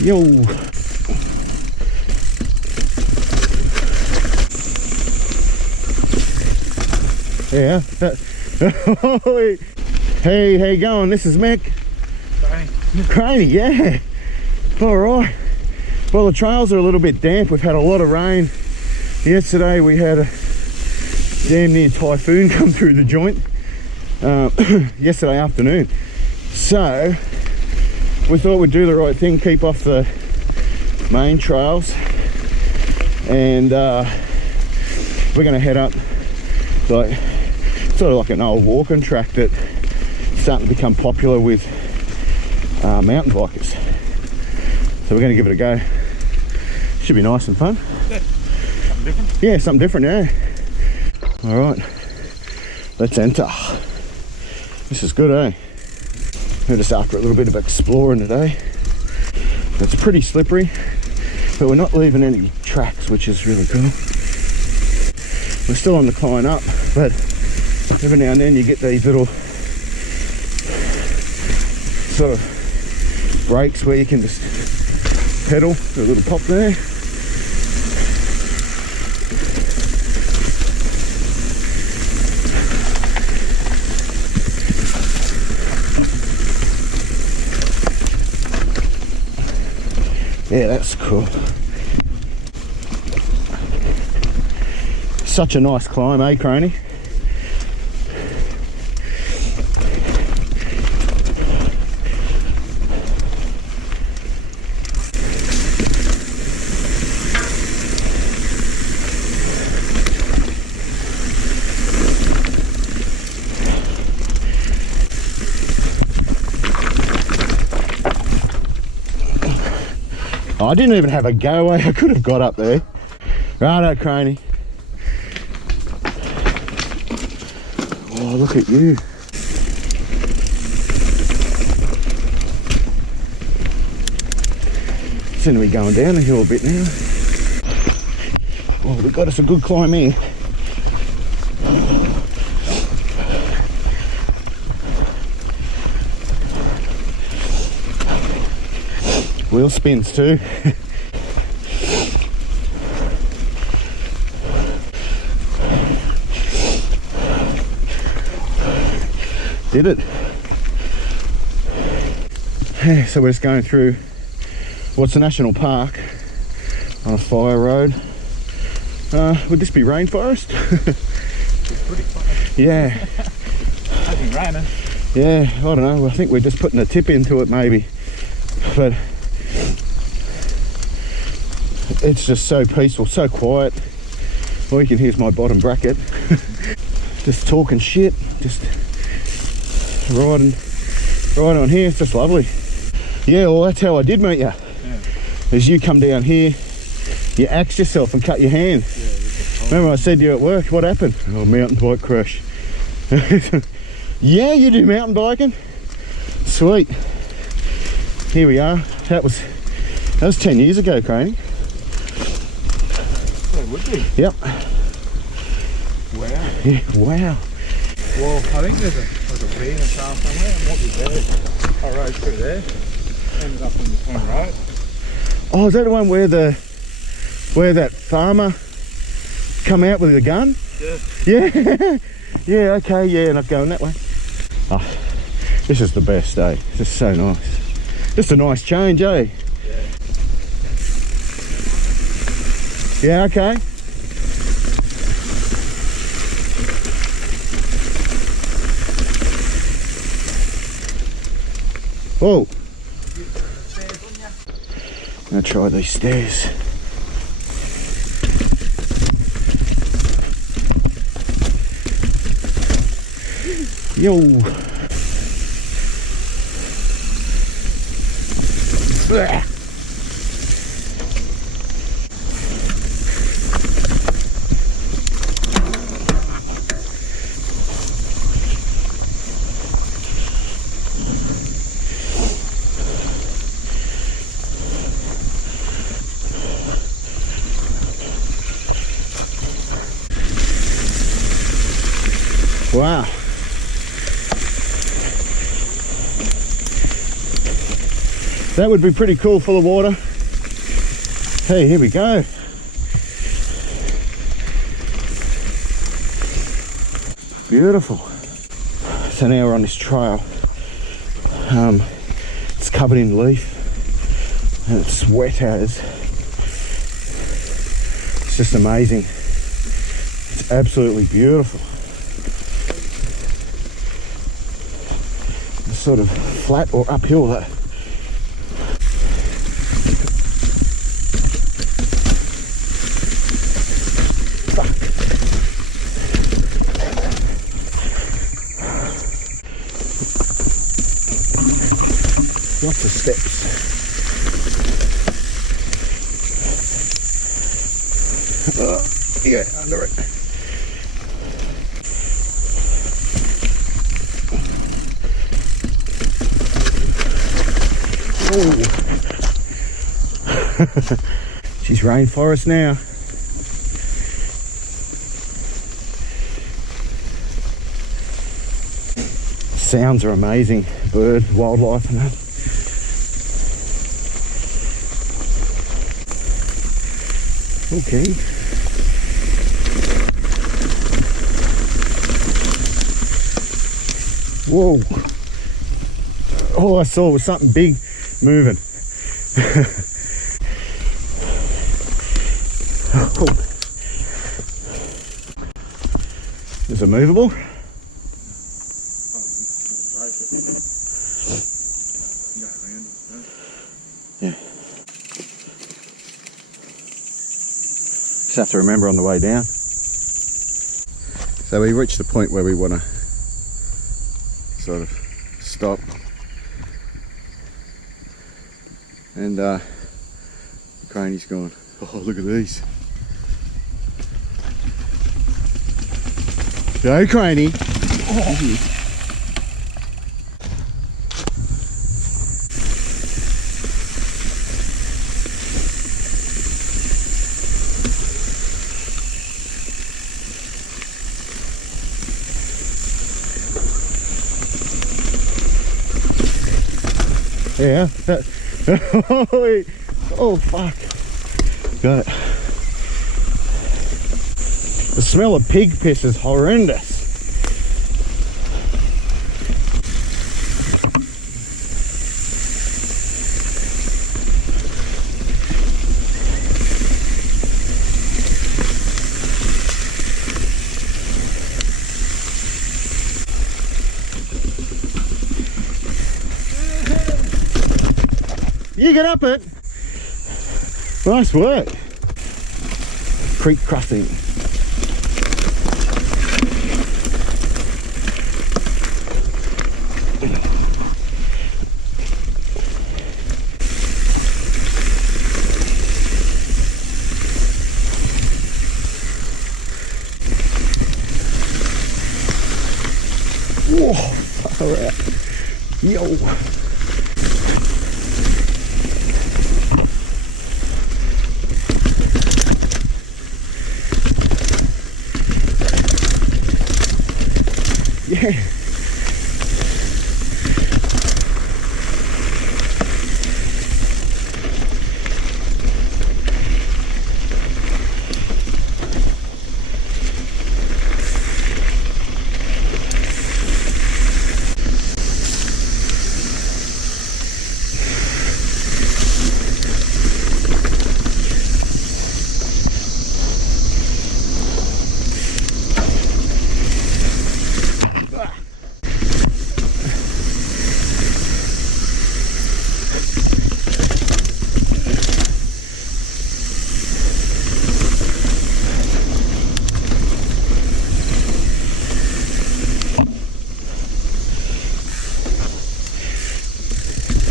Yo. Yeah. Hey, how you going? This is Mick. Craney, yeah. All right. Well, the trails are a little bit damp. We've had a lot of rain. Yesterday we had a damn near typhoon come through the joint. Yesterday afternoon. So we thought we'd do the right thing, keep off the main trails, and we're going to head up like sort of like an old walking track that's starting to become popular with mountain bikers. So we're going to give it a go. Should be nice and fun. Yeah, something different. Yeah, something different, yeah. All right, let's enter. This is good, eh? We're just after a little bit of exploring today. It's pretty slippery, but we're not leaving any tracks, which is really cool. We're still on the climb up, but every now and then you get these little sort of breaks where you can just pedal, do a little pop there. Yeah, that's cool. Such a nice climb, eh, Croney? I didn't even have a go, I could have got up there. Righto, Croney. Oh, look at you. Seem to be going down the hill a bit now. Well, we got us a good climb here. Wheel spins too. Did it? Yeah, so we're just going through what's a national park on a fire road. Would this be rainforest? It's pretty fun. Yeah. Hasn't been raining. Yeah, I don't know. I think we're just putting a tip into it maybe. But it's just so peaceful, so quiet. All you can hear is my bottom bracket. Just talking shit, just riding on here. It's just lovely. Yeah, well, that's how I did meet you. Yeah. As you come down here, you axed yourself and cut your hand. Yeah, remember I said to you at work, what happened? Oh, mountain bike crash. Yeah, you do mountain biking? Sweet. Here we are. That was 10 years ago, Craney. So would be. Yep. Wow. Yeah, wow. Well, I think there's a bean or somewhere. It might be there. I rode through there. Ended up on the same road. Oh, is that the one where that farmer come out with a gun? Yeah. Yeah. Yeah, okay, yeah, not going that way. Oh, this is the best, eh? This is so nice. Just a nice change, eh? Yeah. Yeah, okay. Whoa. I'm gonna try these stairs. Yo. Blah. Wow. That would be pretty cool, full of water. Hey, here we go. Beautiful. So now we're on this trail. It's covered in leaf and it's wet as. It's just amazing. It's absolutely beautiful. It's sort of flat or uphill though. Lots of steps. Yeah, under it. She's rainforest now. Sounds are amazing. Bird, wildlife and that. Okay. Whoa. All I saw was something big moving. Oh. Is it movable? Yeah. Just have to remember on the way down. So we reached the point where we want to sort of stop, and Craney's gone, oh look at these. Go Craney. Oh. Yeah. Oh fuck. Got it. The smell of pig piss is horrendous. You get up it. Nice work. Creek crossing. Whoa, far out. Yo. Yeah.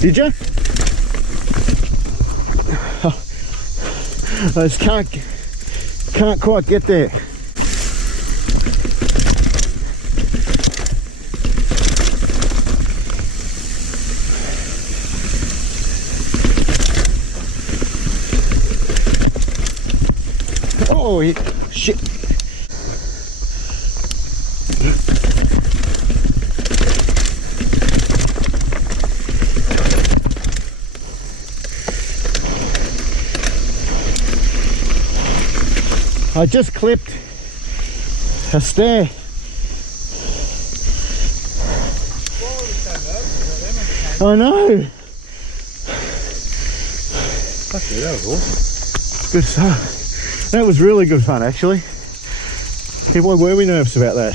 Did you? I just can't quite get there. Oh shit. I just clipped a stair. I know. Fuck yeah, that was awesome. Good stuff. That was really good fun, actually. Yeah, why were we nervous about that?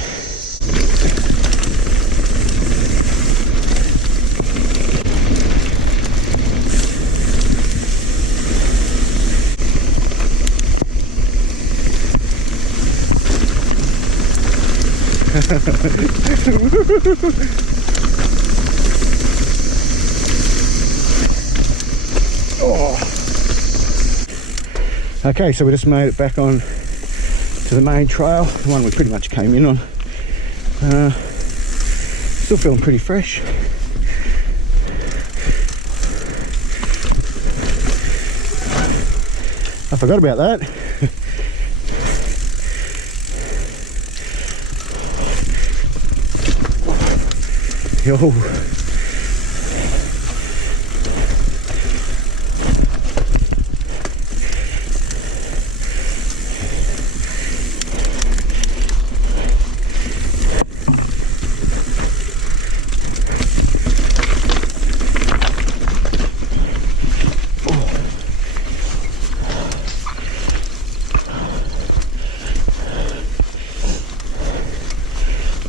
Oh. Okay, so we just made it back on to the main trail, the one we pretty much came in on. Still feeling pretty fresh. I forgot about that. Yo.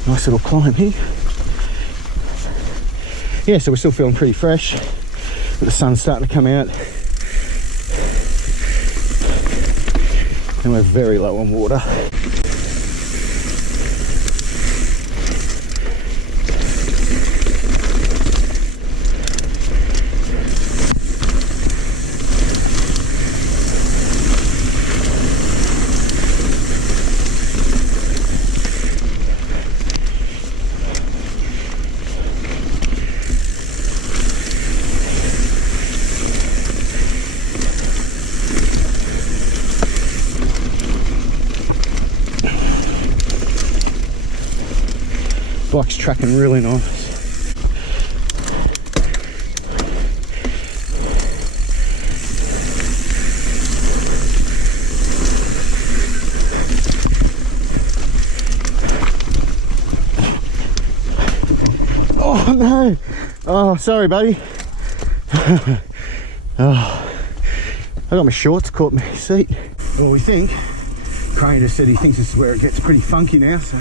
Nice little climb here. Yeah, so we're still feeling pretty fresh, but the sun's starting to come out and we're very low on water. Bike's tracking really nice. Oh no! Oh, sorry buddy. Oh, I got my shorts caught in my seat. Well, we think Crane just said he thinks this is where it gets pretty funky now, so